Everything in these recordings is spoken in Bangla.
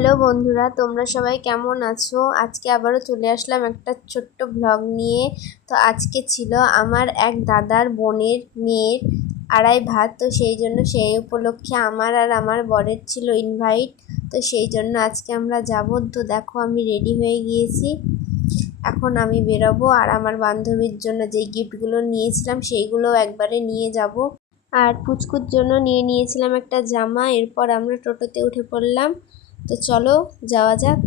হ্যালো বন্ধুরা, তোমরা সবাই কেমন আছো? আজকে আবারও চলে আসলাম একটা ছোট্ট ব্লগ নিয়ে। তো আজকে ছিল আমার এক দাদার বোনের মেয়ের আড়াই ভাত, তো সেই জন্য সেই উপলক্ষে আমার আর আমার বরের ছিল ইনভাইট। তো সেই জন্য আজকে আমরা যাব। তো দেখো আমি রেডি হয়ে গিয়েছি, এখন আমি বেরোবো। আর আমার বান্ধবীর জন্য যেই গিফটগুলো নিয়েছিলাম সেইগুলো একবারে নিয়ে যাব। আর পুচকুর জন্য নিয়েছিলাম একটা জামা। এরপর আমরা টোটোতে উঠে পড়লাম। তো চলো যাওয়া যাক।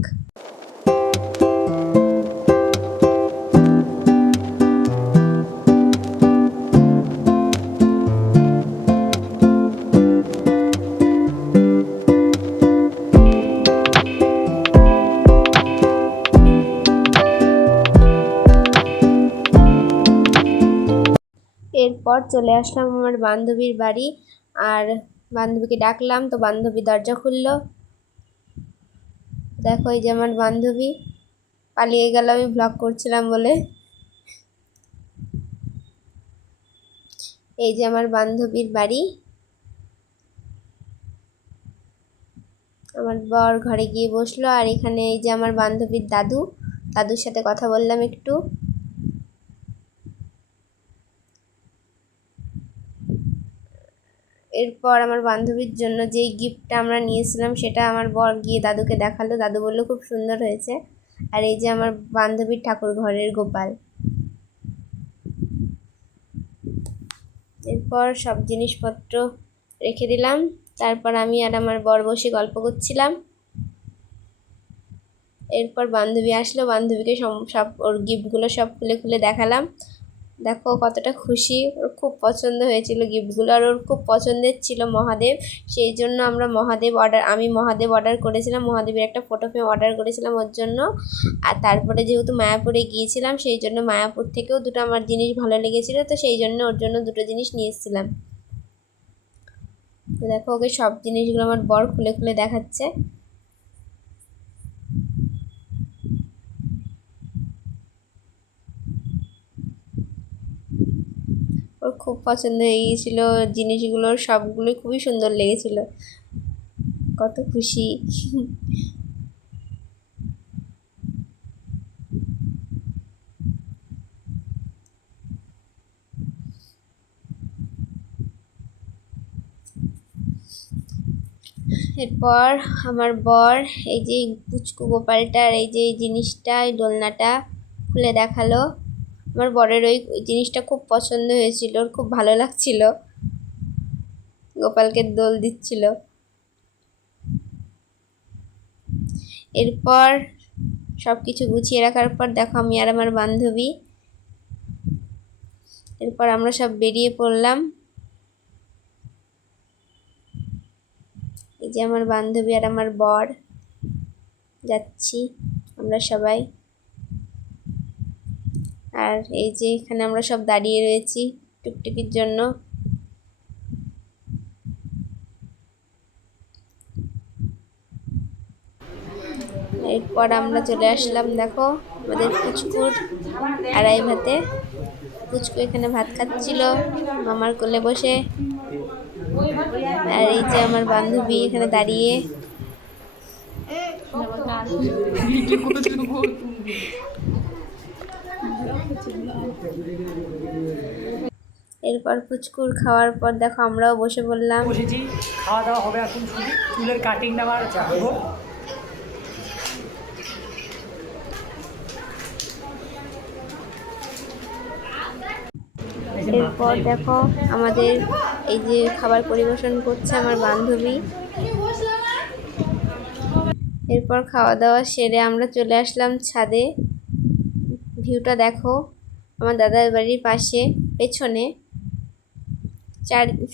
এরপর চলে আসলাম আমার বান্ধবীর বাড়ি। আর বান্ধবীকে ডাকলাম, তো বান্ধবী দরজা খুললো। দেখো এই যে আমার বান্ধবী পালিয়ে গেল আমি ব্লগ করছিলাম বলে। এই যে আমার বান্ধবীর বাড়ি। আমার বর ঘরে গিয়ে বসলো, আর এখানে এই যে আমার বান্ধবীর দাদুর সাথে কথা বললাম একটু। এরপর আমার বান্ধবীর জন্য যেই গিফটটা আমরা নিয়েছিলাম সেটা আমার বর গিয়ে দাদুকে দেখালো। দাদু বললো খুব সুন্দর হয়েছে। আর এই যে আমার বান্ধবীর ঠাকুর ঘরের গোপাল। এরপর সব জিনিসপত্র রেখে দিলাম। তারপর আমি আর আমার বর বসে গল্প করছিলাম। এরপর বান্ধবী আসলো, বান্ধবীকে সব ওর গিফটগুলো সব খুলে খুলে দেখালাম। দেখো কতটা খুশি, ওর খুব পছন্দ হয়েছিল গিফটগুলো। আর ওর খুব পছন্দের ছিল মহাদেব, সেই জন্য আমি মহাদেব অর্ডার করেছিলাম। মহাদেবের একটা ফটো ফ্রেম অর্ডার করেছিলাম ওর জন্য। আর তারপরে যেহেতু মায়াপুরে গিয়েছিলাম, সেই জন্য মায়াপুর থেকেও দুটো আমার জিনিস ভালো লেগেছিলো, তো সেই জন্য ওর জন্য দুটো জিনিস নিয়ে এসেছিলাম। তো দেখো ওকে সব জিনিসগুলো আমার বর খুলে খুলে দেখাচ্ছে। ওর খুব পছন্দ হয়ে গিয়েছিল জিনিসগুলোর, সবগুলোই খুবই সুন্দর লেগেছিল। কত খুশি। এরপর আমার বর এই যে পুচকু গোপালটার এই যে জিনিসটা, এই দোলনাটা খুলে দেখালো। আমার বরের ওই জিনিসটা খুব পছন্দ হয়েছিল, ওর খুব ভালো লাগছিল, গোপালকে দোল দিচ্ছিল। এরপর সব কিছু গুছিয়ে রাখার পর দেখো আমি আর আমার বান্ধবী, এরপর আমরা সব বেরিয়ে পড়লাম। এই যে আমার বান্ধবী আর আমার বর যাচ্ছি আমরা সবাই। আর এই যে এখানে আমরা সব দাঁড়িয়ে রয়েছি টুকটুকির জন্য। এরপর আমরা চলে আসলাম, দেখো আমাদের পুচকুর আড়াই ভাতে। পুচকু এখানে ভাত খাচ্ছিল মামার কোলে বসে। আর এই যে আমার বান্ধবী এখানে দাঁড়িয়ে। এরপর পুচকুর খাওয়ার পর দেখো আমরাও বসে পড়লাম। খাওয়া দাওয়া হবে এখন, চুলের কাটিং নেওয়ার যাবো। এরপর দেখো আমাদের এই যে খাবার পরিবেশন করছে আমার বান্ধবী। এরপর খাওয়া দাওয়া সেরে আমরা চলে আসলাম ছাদে। ভিউটা দেখো আমার দাদার বাড়ির পাশে, পেছনে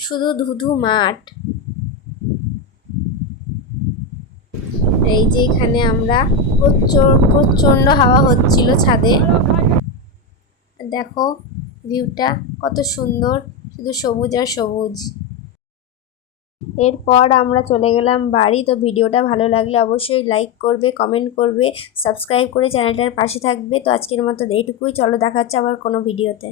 শুধু ধুধু মাঠ। এই যে এখানে আমরা প্রচন্ড হাওয়া হচ্ছিল ছাদে। দেখো ভিউটা কত সুন্দর, শুধু সবুজ আর সবুজ। এরপর আমরা চলে গেলাম বাড়ি। তো ভিডিওটা ভালো লাগলে অবশ্যই লাইক করবে, কমেন্ট করবে, সাবস্ক্রাইব করে চ্যানেলটার পাশে থাকবে। তো আজকের মতো এইটুকুই, চলো দেখা হচ্ছে আবার কোনো ভিডিওতে।